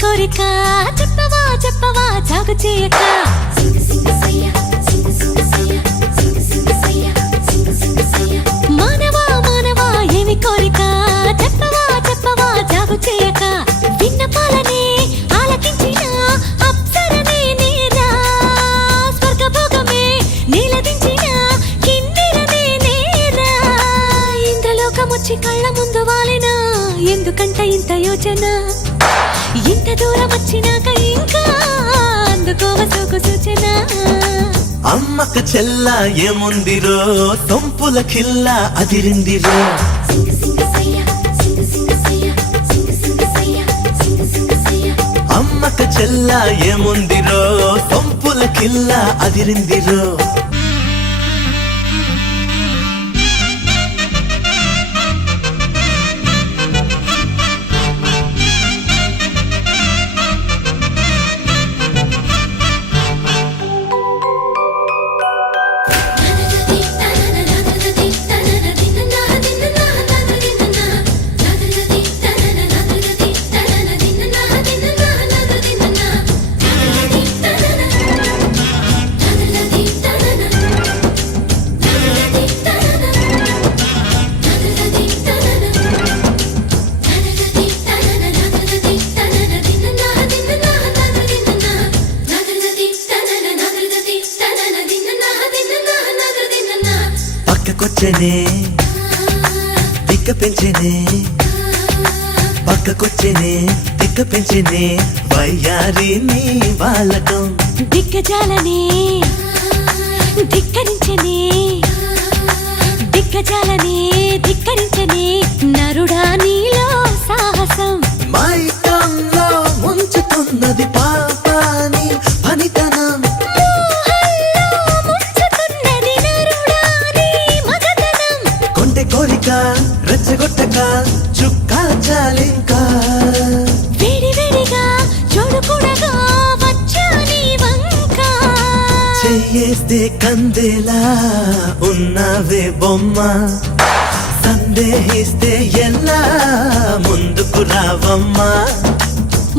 కోరిక చెప్పవా చెప్పవా జాగు చేయక మానవా మానవా ఏమి కోరిక చెప్పవా చెప్పవా జాగు చేయక విన్నపాలనే ఆలకించిన అప్సరనే నేరా స్వర్గభోగమే నీలదించిన కిన్నెరనే నేరా ఇంద్రలోకమొచ్చి కళ్ళ ముందు వాలినా ఎందుకంట ఇంత యోచన ఇంత దూరం వచ్చినాక ఇంకా అందుకోవ సోకు సూచన అమ్మక చెల్ల ఏముందిరో సొంపుల కిల్ల అదిరిందిరో అమ్మక చెల్ల ఏముందిరో సొంపుల కిల్ల అదిరిందిరో పక్కకొచ్చనే దిక్క పెంచనే పక్కకొచ్చనే దిక్క పెంచనే వయ్యారి నీ బాలకం దిగ్గజాలనే ధిక్కరించనే దిగ్గజాలనే ధిక్కరించనే నరుడా నీలో సాహసం మైకంలో ముంచుతున్నది పాపాని పనితనం కొంటె కోరిక రెచ్చగొట్టక చుక్కాల చాలింకా వేడి వేడిగా చూడకూడగా వచ్చా నీ వంక చెయ్యేస్తే కందేలా ఉన్నావే బొమ్మ సందేహిస్తే ఎలా ముందుకు రావమ్మా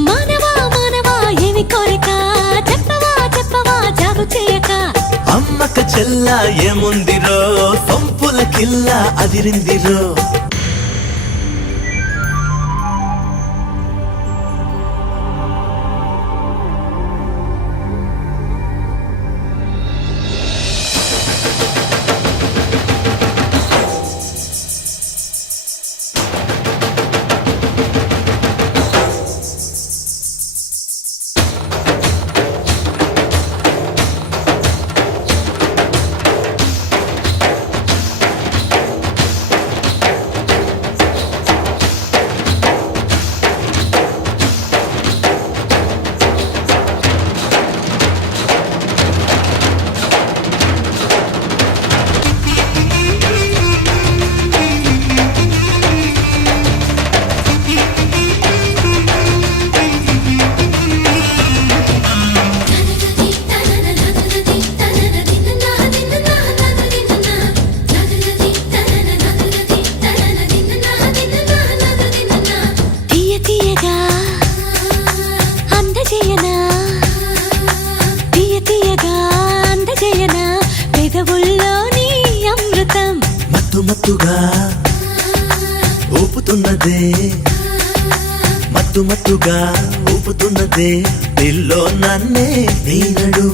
మానవా మానవా ఏమి కోరిక చెప్పవా చెప్పవా జాగు చేయక అమ్మక చెల్ల ఏముందిరో సొంపుల కిల్ల అదిరిందిరో మత్తుగా ఊపుతున్నదే మత్తుగా ఊపుతున్నదే పిల్లో నన్నే నీ నడుం